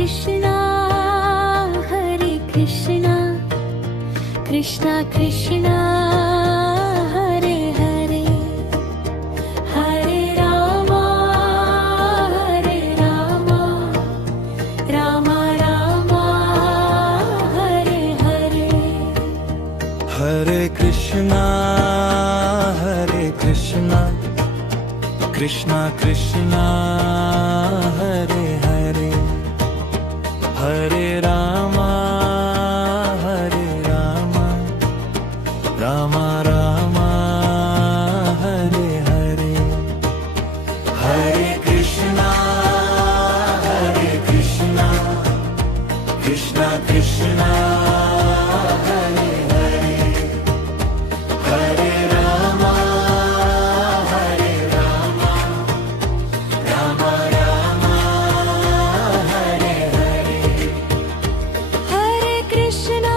Krishna, Hare Krishna, Krishna Krishna, Hare Hare, Hare Rama, Hare Rama, Rama Rama, Hare Hare. Hare Krishna, Hare Krishna, Krishna Krishna, Hare Hare, Hare Rama, Hare Rama, Rama Rama, Hare Hare. Hare Krishna, Hare Krishna, Krishna Krishna, Hare Hare, Hare Rama, Hare Rama, Rama Rama, Hare Hare. Hare Krishna,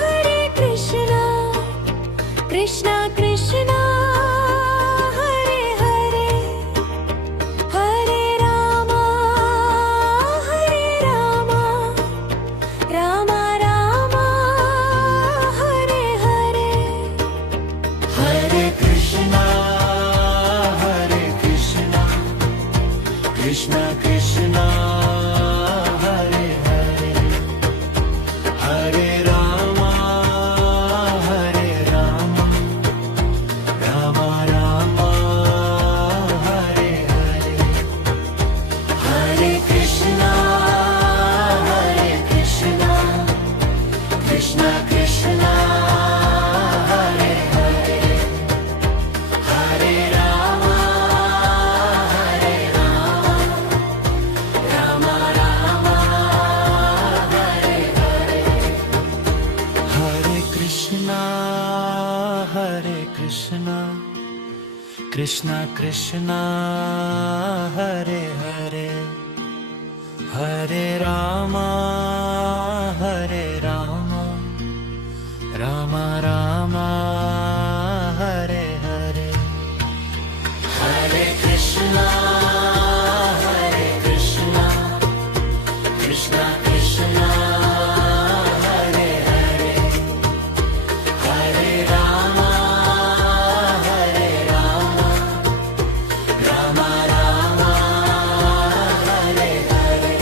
Hare Krishna, Krishna Krishna, Hare Hare, Hare Rama, Hare Rama, Rama Rama, Hare Hare. Hare Krishna, Hare Krishna, Krishna Krishna, Hare Hare, Hare Rama, Hare Rama, Rama Rama, Hare Hare. Hare Krishna, Hare Krishna, Krishna Krishna, Hare Hare, Hare Rama, Hare Rama, Rama Rama, Hare Hare. Hare Krishna, Hare Krishna, Krishna Krishna, Hare Hare, Hare Rama, Hare Rama, Rama Rama, Hare Hare. Hare Krishna, Hare Krishna, Krishna Krishna, Hare Hare, Hare Rama, Hare Rama, Rama Rama, Hare Hare.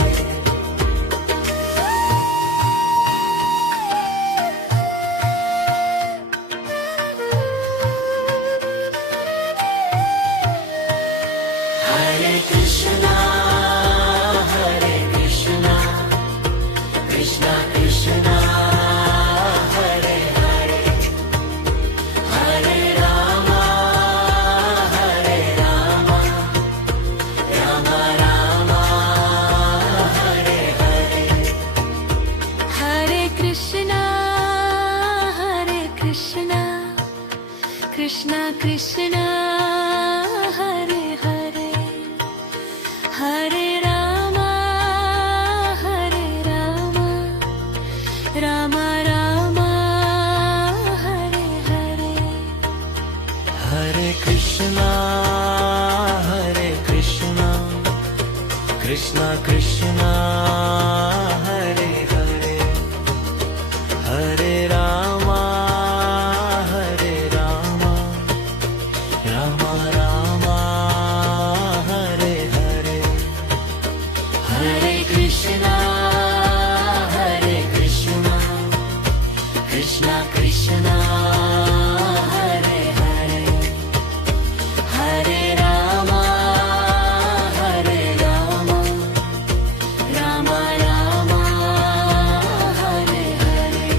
Hare Krishna, Hare Krishna, Krishna Krishna, Hare Hare, Hare Rama, Hare Rama, Rama Rama, Hare Hare. Hare Krishna, Hare Krishna, Krishna Krishna, Hare Hare, Hare Rama, Hare Rama, Rama Rama, Hare Hare. Hare Krishna, Hare Krishna, Krishna Krishna, Hare Hare, Hare Rama, Hare Rama, Rama Rama, Hare Hare. Hare Krishna, Hare Krishna, Krishna Krishna, Hare Hare, Hare Rama, Hare Rama, Rama Rama, Hare Hare.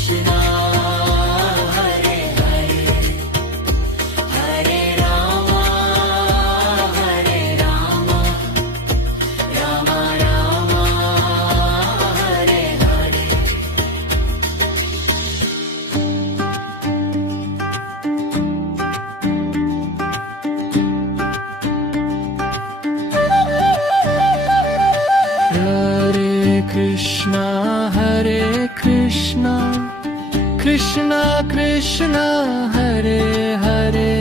Krishna Hare Hare Hare Rama Rama Rama Hare Hare Hare Krishna Krishna Krishna Hare Hare